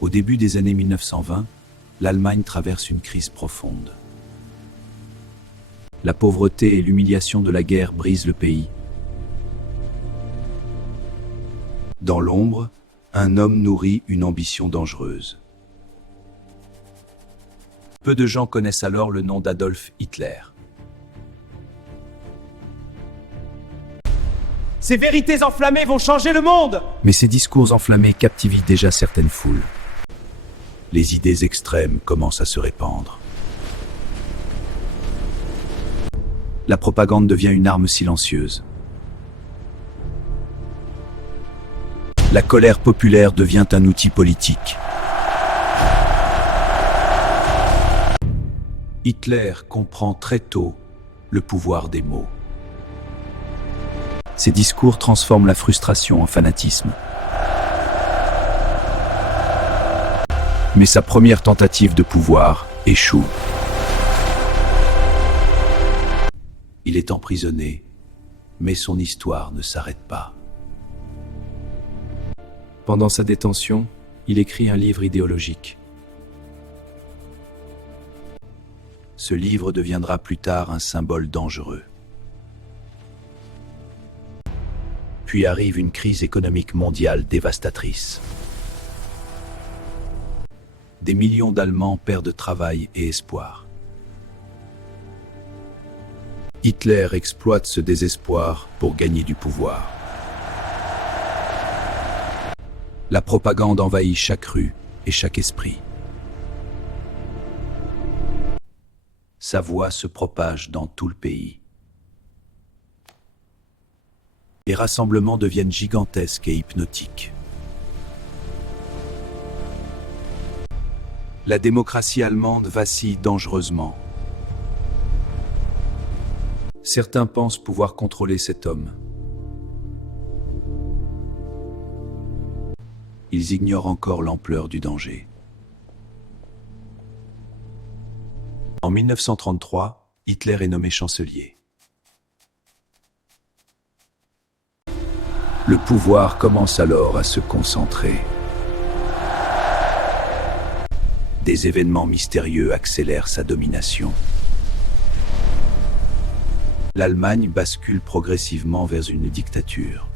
Au début des années 1920, l'Allemagne traverse une crise profonde. La pauvreté et l'humiliation de la guerre brisent le pays. Dans l'ombre, un homme nourrit une ambition dangereuse. Peu de gens connaissent alors le nom d'Adolf Hitler. Ces vérités enflammées vont changer le monde! Mais ces discours enflammés captivent déjà certaines foules. Les idées extrêmes commencent à se répandre. La propagande devient une arme silencieuse. La colère populaire devient un outil politique. Hitler comprend très tôt le pouvoir des mots. Ses discours transforment la frustration en fanatisme. Mais sa première tentative de pouvoir échoue. Il est emprisonné, mais son histoire ne s'arrête pas. Pendant sa détention, il écrit un livre idéologique. Ce livre deviendra plus tard un symbole dangereux. Puis arrive une crise économique mondiale dévastatrice. Des millions d'Allemands perdent travail et espoir. Hitler exploite ce désespoir pour gagner du pouvoir. La propagande envahit chaque rue et chaque esprit. Sa voix se propage dans tout le pays. Les rassemblements deviennent gigantesques et hypnotiques. La démocratie allemande vacille dangereusement. Certains pensent pouvoir contrôler cet homme. Ils ignorent encore l'ampleur du danger. En 1933, Hitler est nommé chancelier. Le pouvoir commence alors à se concentrer. Des événements mystérieux accélèrent sa domination. L'Allemagne bascule progressivement vers une dictature.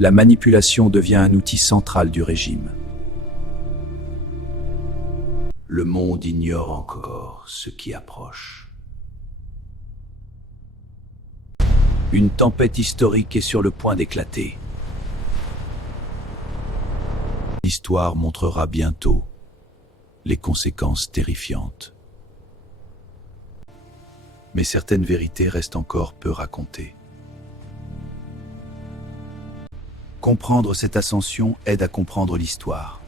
La manipulation devient un outil central du régime. Le monde ignore encore ce qui approche. Une tempête historique est sur le point d'éclater. L'histoire montrera bientôt les conséquences terrifiantes. Mais certaines vérités restent encore peu racontées. Comprendre cette ascension aide à comprendre l'histoire.